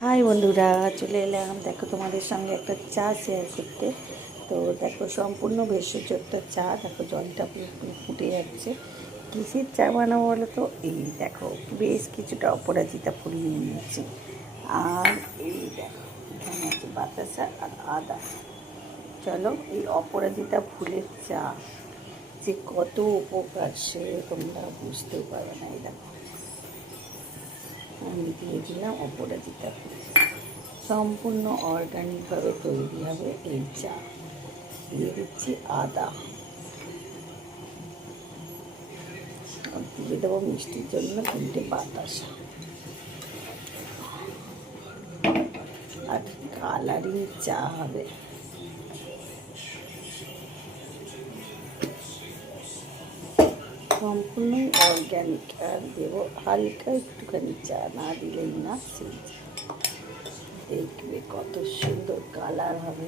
High বন্ধুরা, চলে এলাম দেখো তোমাদের সঙ্গে একটা চা শেয়ার করতে। তো দেখো সম্পূর্ণ ভেষজ একটা চা। দেখো জলটা পুরো ফুটে যাচ্ছে। কিসের চা বানাবো বলো তো? এই দেখো বেশ কিছুটা অপরাজিতা ফুলিয়ে নিয়েছি। আর এই দেখো এখানে আছে বাতাসা আর আদা। চলো এই অপরাজিতা ফুলের চা যে কত উপকার সে তোমরা বুঝতেও পারবে না। এই দেখো আমি দিয়ে দিলাম অপরাজিতা ফুল। সম্পূর্ণ অর্গানিকভাবে তৈরি হবে এই চা। দিয়ে দিচ্ছি আদা, আর দিয়ে দেবো মিষ্টির জন্য 3টে বাতাসা। আর কালারিং চা হবে। সম্পূর্ণই অর্গ্যানিক। আর দেবো হালকা একটুখানি চা, না দিলেই না। সেই দেখবে কত সুন্দর কালার হবে।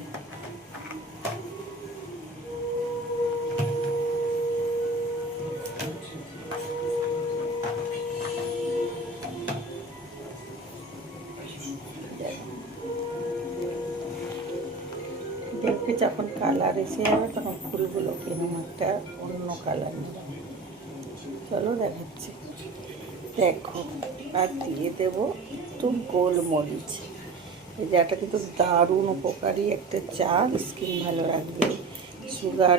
দেখবে যখন কালার এসে যাবে তখন ফুলগুলো কিরকম একটা অন্য কালার নেবে। চলো দেখাচ্ছি। দেখো আর দিয়ে দেবো একটু গোলমরিচ। এই চাটা কিন্তু দারুণ উপকারী একটা চা। স্কিন ভালো রাখবে, সুগার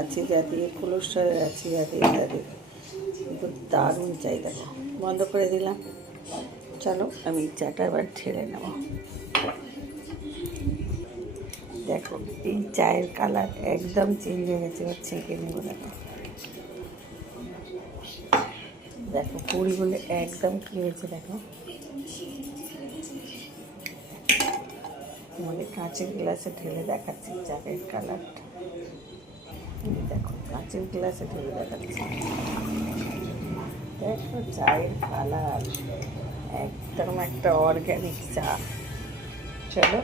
আছে যাদের, কোলেস্টেরল আছে যাদের, তাদের কিন্তু দারুণ চাই। দেখো বন্ধ করে দিলাম। চলো আমি চাটা এবার ঢেলে নেব। দেখো এই চায়ের কালার একদম চেঞ্জ হয়ে গেছে। এবার ছেঁকে নেব। দেখো দেখো ফুলগুলো একদম কী হয়েছে। দেখো মানে কাঁচের গ্লাসে ঢেলে দেখাচ্ছি চায়ের কালারটা। দেখো কাঁচের গ্লাসে ঢেলে দেখাচ্ছি। দেখো চায়ের কালার একদম একটা অর্গ্যানিক চা। চলো।